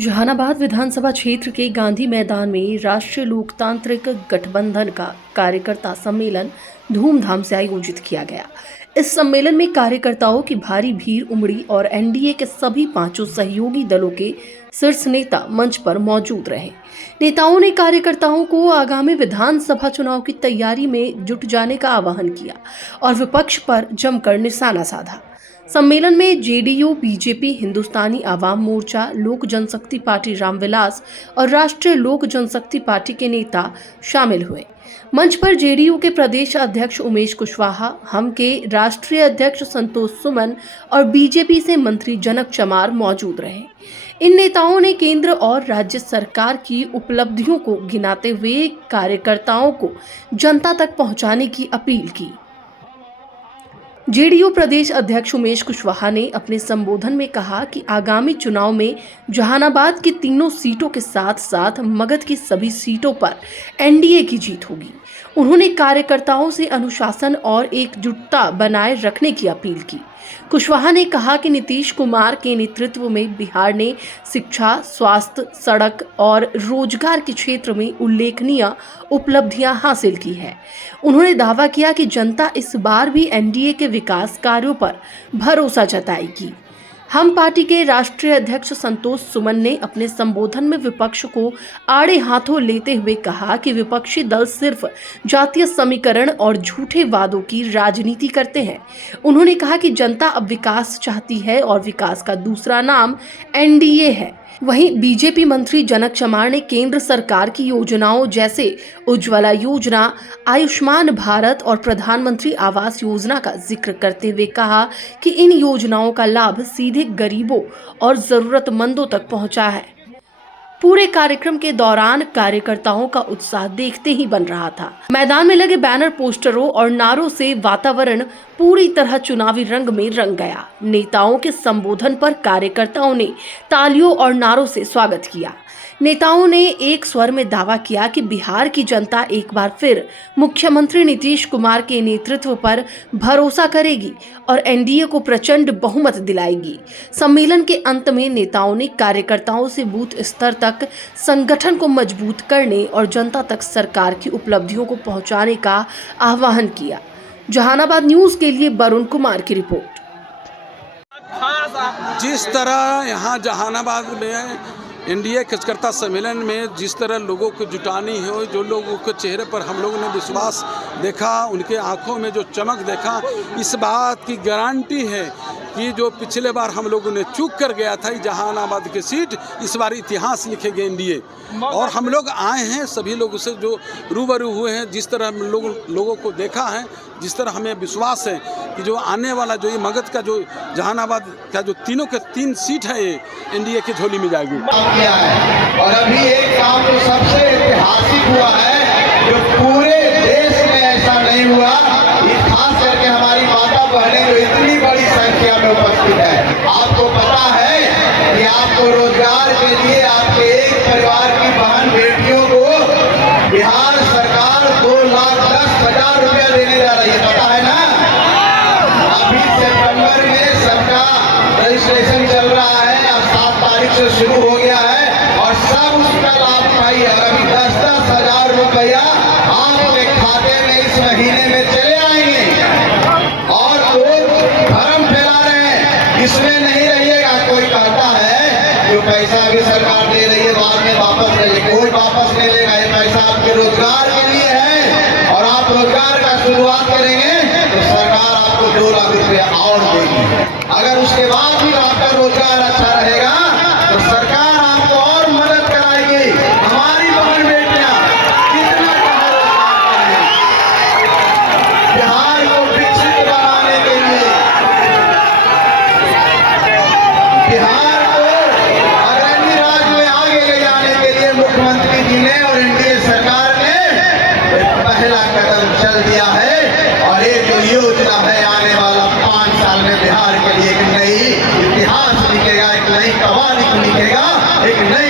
जहानाबाद विधानसभा क्षेत्र के गांधी मैदान में राष्ट्रीय लोकतांत्रिक गठबंधन का कार्यकर्ता सम्मेलन धूमधाम से आयोजित किया गया। इस सम्मेलन में कार्यकर्ताओं की भारी भीड़ उमड़ी और एनडीए के सभी पांचों सहयोगी दलों के शीर्ष नेता मंच पर मौजूद रहे। नेताओं ने कार्यकर्ताओं को आगामी विधानसभा चुनाव की तैयारी में जुट जाने का आह्वान किया और विपक्ष पर जमकर निशाना साधा। सम्मेलन में जेडीयू, बीजेपी, हिंदुस्तानी आवाम मोर्चा, लोक जनशक्ति पार्टी रामविलास और राष्ट्रीय लोक जनशक्ति पार्टी के नेता शामिल हुए। मंच पर जेडीयू के प्रदेश अध्यक्ष उमेश कुशवाहा, हम के राष्ट्रीय अध्यक्ष संतोष सुमन और बीजेपी से मंत्री जनक चमार मौजूद रहे। इन नेताओं ने केंद्र और राज्य सरकार की उपलब्धियों को गिनाते हुए कार्यकर्ताओं को जनता तक पहुंचाने की अपील की। जेडीयू प्रदेश अध्यक्ष उमेश कुशवाहा ने अपने संबोधन में कहा कि आगामी चुनाव में जहानाबाद की तीनों सीटों के साथ साथ मगध की सभी सीटों पर एनडीए की जीत होगी। उन्होंने कार्यकर्ताओं से अनुशासन और एकजुटता बनाए रखने की अपील की। कुशवाहा ने कहा कि नीतीश कुमार के नेतृत्व में बिहार ने शिक्षा, स्वास्थ्य, सड़क और रोजगार के क्षेत्र में उल्लेखनीय उपलब्धियां हासिल की है। उन्होंने दावा किया कि जनता इस बार भी एनडीए के विकास कार्यों पर भरोसा जताएगी। हम पार्टी के राष्ट्रीय अध्यक्ष संतोष सुमन ने अपने संबोधन में विपक्ष को आड़े हाथों लेते हुए कहा कि विपक्षी दल सिर्फ जातीय समीकरण और झूठे वादों की राजनीति करते हैं। उन्होंने कहा कि जनता अब विकास चाहती है और विकास का दूसरा नाम एनडीए है। वहीं बीजेपी मंत्री जनक चमार ने केंद्र सरकार की योजनाओं जैसे उज्ज्वला योजना, आयुष्मान भारत और प्रधानमंत्री आवास योजना का जिक्र करते हुए कहा कि इन योजनाओं का लाभ सीधे गरीबों और जरूरतमंदों तक पहुंचा है। पूरे कार्यक्रम के दौरान कार्यकर्ताओं का उत्साह देखते ही बन रहा था। मैदान में लगे बैनर, पोस्टरों और नारों से वातावरण पूरी तरह चुनावी रंग में रंग गया। नेताओं के संबोधन पर कार्यकर्ताओं ने तालियों और नारों से स्वागत किया। नेताओं ने एक स्वर में दावा किया कि बिहार की जनता एक बार फिर मुख्यमंत्री नीतीश कुमार के नेतृत्व पर भरोसा करेगी और एनडीए को प्रचंड बहुमत दिलाएगी। सम्मेलन के अंत में नेताओं ने कार्यकर्ताओं से बूथ स्तर तक संगठन को मजबूत करने और जनता तक सरकार की उपलब्धियों को पहुंचाने का आह्वान किया। जहानाबाद न्यूज के लिए वरुण कुमार की रिपोर्ट। जिस तरह यहाँ जहानाबाद में एनडीए कार्यकर्ता सम्मेलन में जिस तरह लोगों को जुटानी है, जो लोगों के चेहरे पर हम लोगों ने विश्वास देखा, उनके आंखों में जो चमक देखा, इस बात की गारंटी है कि जो पिछले बार हम लोगों ने चूक कर गया था जहानाबाद की सीट, इस बार इतिहास लिखेंगे एनडीए। और हम लोग आए हैं, सभी लोगों से जो रूबरू हुए हैं, जिस तरह हम लोगों को देखा है, जिस तरह हमें विश्वास है कि जो आने वाला जो ये मगध का जो जहानाबाद का जो तीनों के 3 सीट है, ये एनडीए की झोली में जाएगी। और अभी एक काम तो सबसे ऐतिहासिक हुआ है जो पूरे देश में ऐसा नहीं हुआ, खास करके हमारी माता बहनें जो इतनी बड़ी संख्या में उपस्थित है। आपको पता है कि आपको रोजगार के लिए आपके एक परिवार की बहन बेटियों को बिहार सरकार 2,10,000 रुपया देने जा रही है, पता है ना। अभी सितंबर में सबका रजिस्ट्रेशन चल रहा है, अब 7 तारीख से शुरू हो गया है और सब उसका लाभ उठाइए। अभी 10,000 रुपया आपके खाते में इस महीने में चले आएंगे और लोग भ्रम फैला रहे हैं, इसमें नहीं रहिएगा। कोई कहता है जो पैसा भी सरकार दे रही है बाद में वापस ले ले, कोई वापस नहीं लेगा। ये पैसा आपके रोजगार के लिए है और आप रोजगार का शुरुआत करेंगे तो सरकार आपको 2 लाख रुपया और देगी। अगर उसके बाद भी आपका रोजगार अच्छा रहेगा तो सरकार आपको और मदद कराएगी। हमारी बहन बेटियां कितना बिहार को विकसित बनाने के लिए, बिहार को अग्रणी राज्य में आगे ले जाने के लिए मुख्यमंत्री जी ने और एनडीए सरकार ने पहला कदम चल दिया है। और ये जो योजना है आने वाला 5 साल में बिहार के लिए एक नई इतिहास लिखेगा, एक नई कहानी लिखेगा, एक नई